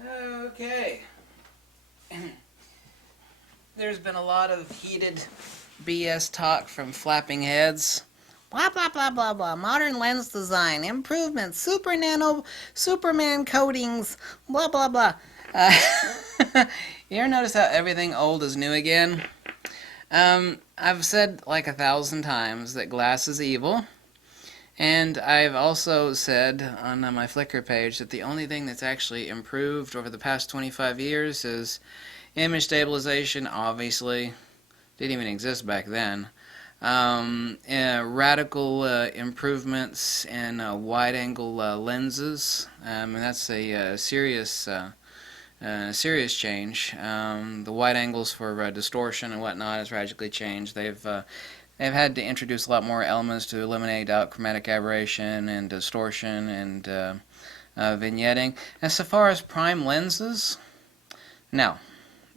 Okay. There's been a lot of heated BS talk from flapping heads. Blah, blah, blah, blah, blah. Modern lens design, improvements, super nano, Superman coatings, blah, blah, blah. Uh, you ever notice how everything old is new again? I've said like 1,000 times that glass is evil. And I've also said on my Flickr page that the only thing that's actually improved over the past 25 years is image stabilization, obviously. Didn't even exist back then. Radical improvements in wide-angle lenses, and that's a serious change. The wide angles for distortion and whatnot has radically changed. They've had to introduce a lot more elements to eliminate chromatic aberration and distortion and vignetting. As far as prime lenses, no,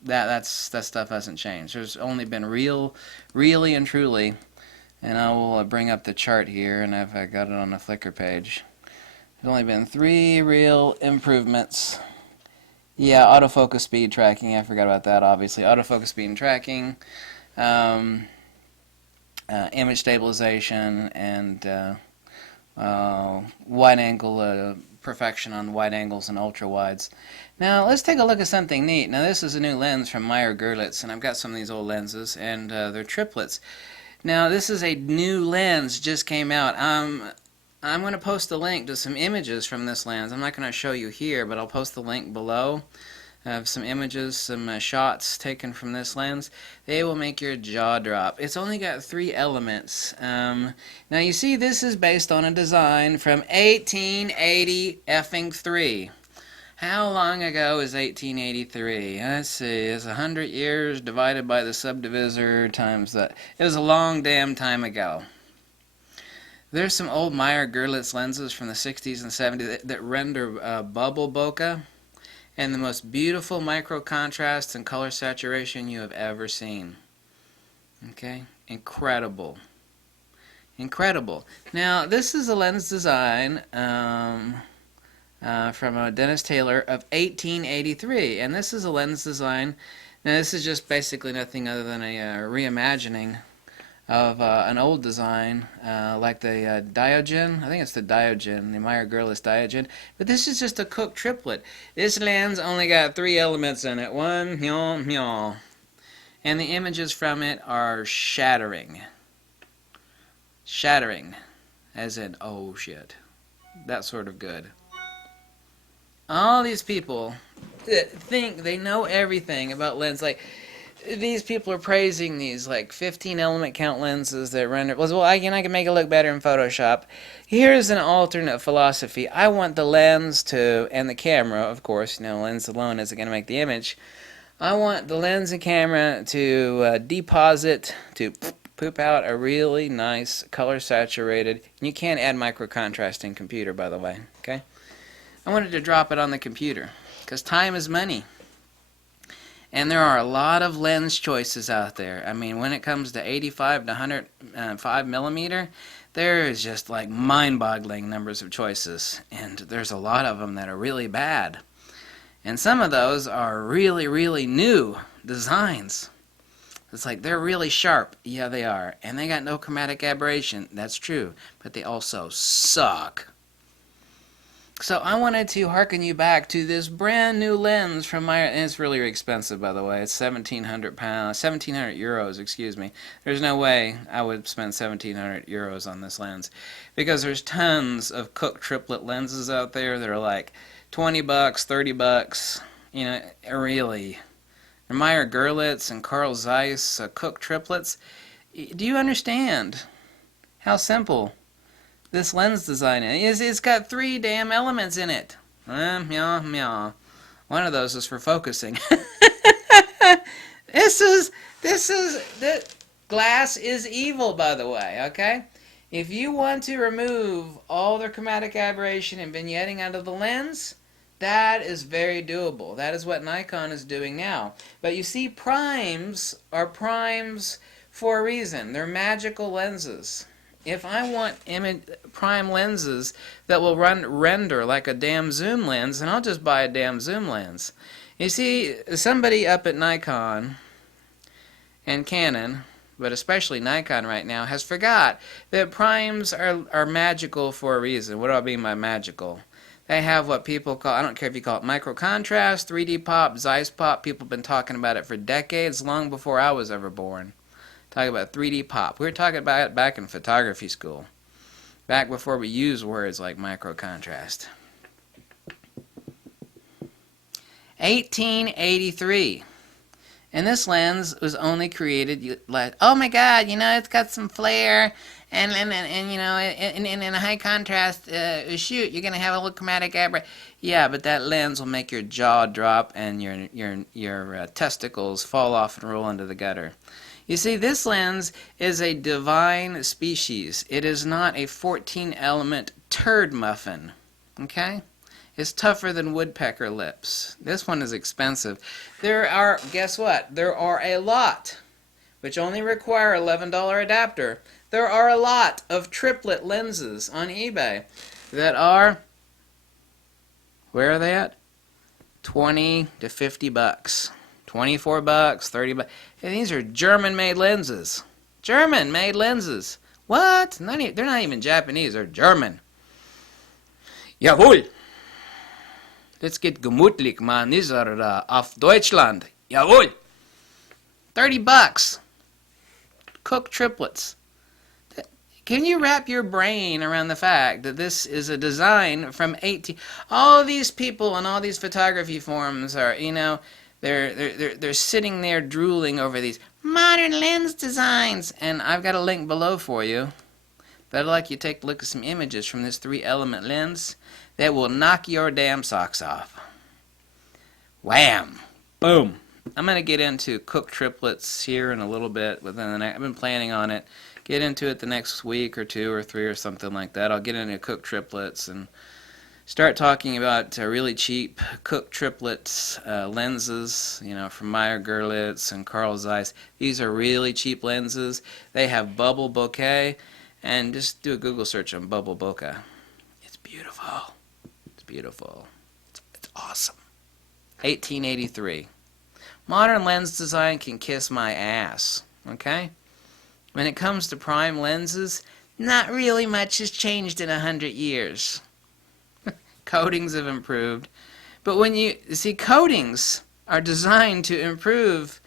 that stuff hasn't changed. There's only been really and truly, and I will bring up the chart here, and I've got it on the Flickr page. There's only been 3 real improvements. Yeah, autofocus speed tracking. I forgot about that. Obviously, autofocus speed and tracking. Image stabilization and wide angle perfection on wide angles and ultra wides. Now let's take a look at something neat. Now this is a new lens from Meyer-Goerlitz, and I've got some of these old lenses, and they're triplets. Now this is a new lens, just came out. I'm going to post a link to some images from this lens. I'm not going to show you here, but I'll post the link below. I have some images, some shots taken from this lens. They will make your jaw drop. It's only got 3 elements. Now you see this is based on a design from 1883. How long ago is 1883? Let's see, it's 100 years divided by the subdivisor times that. It was a long damn time ago. There's some old Meyer-Goerlitz lenses from the 60s and 70s that render bubble bokeh, and the most beautiful micro contrast and color saturation you have ever seen. Okay? Incredible. Incredible. Now, this is a lens design from Dennis Taylor of 1883, and this is a lens design. Now, this is just basically nothing other than a reimagining of an old design like the Diogen. I think it's the Diogen, the Meyer-Goerlitz Diogen. But this is just a cooked triplet. This lens only got 3 elements in it. One, myaw, myaw. And the images from it are shattering. Shattering. As in, oh shit. That sort of good. All these people that think they know everything about lens, like, these people are praising these like 15 element count lenses that render. Well, I can make it look better in Photoshop. Here's an alternate philosophy. I want the lens to, and the camera, of course, lens alone isn't going to make the image. I want the lens and camera to deposit, to poop out a really nice color saturated. You can't add micro contrast in computer, by the way. Okay, I wanted to drop it on the computer because time is money. And there are a lot of lens choices out there. I mean, when it comes to 85 to 105 millimeter, there is just like mind-boggling numbers of choices. And there's a lot of them that are really bad. And some of those are really new designs. It's like they're really sharp. Yeah, they are. And they got no chromatic aberration. That's true. But they also suck. So I wanted to harken you back to this brand new lens from Meyer, and it's really expensive, by the way. It's €1,700, excuse me. There's no way I would spend €1,700 on this lens, because there's tons of cooked triplet lenses out there that are like $20, $30. Really. And Meyer-Goerlitz and Carl Zeiss cooked triplets. Do you understand how simple this lens design is? It's got 3 damn elements in it. Meow. One of those is for focusing. This glass is evil, by the way, okay? If you want to remove all the chromatic aberration and vignetting out of the lens, that is very doable. That is what Nikon is doing now. But you see, primes are primes for a reason. They're magical lenses. if I want prime lenses that will render like a damn zoom lens, then I'll just buy a damn zoom lens. You see, somebody up at Nikon and Canon, but especially Nikon right now, has forgot that primes are magical for a reason. What do I mean by magical? They have what people call, I don't care if you call it micro contrast, 3D pop, Zeiss pop. People have been talking about it for decades, long before I was ever born. Talking about 3D pop. We were talking about it back in photography school, back before we used words like micro contrast. 1883. And this lens was only created, like, oh my God, you know, it's got some flare, and you know, in a high contrast shoot, you're gonna have a little chromatic aberration. Yeah, but that lens will make your jaw drop and your testicles fall off and roll into the gutter. You see, this lens is a divine species. It is not a 14-element turd muffin. Okay? It's tougher than woodpecker lips. This one is expensive. There are, guess what? There are a lot, which only require $11 adapter. There are a lot of triplet lenses on eBay that are, where are they at? 20 to 50 bucks. 24 bucks, 30 bucks. And these are German-made lenses. German-made lenses. What? They're not even Japanese. They're German. Jawohl. Let's get gemütlich, man. These are auf Deutschland. Jawohl. 30 bucks. Cooked triplets. Can you wrap your brain around the fact that this is a design from 18... All these people on all these photography forums are, you know, they're sitting there drooling over these modern lens designs. And I've got a link below for you that'll like you take a look at some images from this 3-element lens that will knock your damn socks off. Wham! Boom! I'm going to get into cooked triplets here in a little bit. I've been planning on it. Get into it the next week or 2 or 3 or something like that. I'll get into cooked triplets and start talking about really cheap cooked triplets lenses, you know, from Meyer-Goerlitz and Carl Zeiss. These are really cheap lenses. They have bubble bokeh, and just do a Google search on bubble bokeh. It's beautiful. It's beautiful. It's awesome. 1883. Modern lens design can kiss my ass, okay? When it comes to prime lenses, not really much has changed in 100 years. Coatings have improved. But when you see, coatings are designed to improve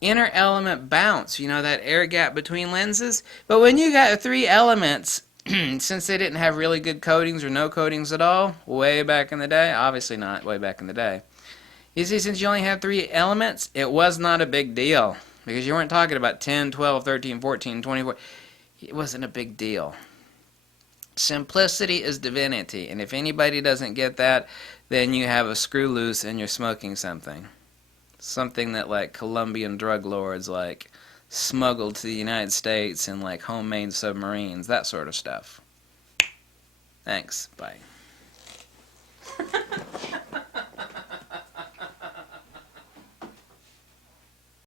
inner element bounce, you know, that air gap between lenses. But when you got 3 elements, since they didn't have really good coatings or no coatings at all, way back in the day, obviously not way back in the day. You see, since you only have 3 elements, it was not a big deal. Because you weren't talking about 10, 12, 13, 14, 24. It wasn't a big deal. Simplicity is divinity. And if anybody doesn't get that, then you have a screw loose and you're smoking something. Something that like Colombian drug lords like smuggled to the United States in like homemade submarines. That sort of stuff. Thanks. Bye.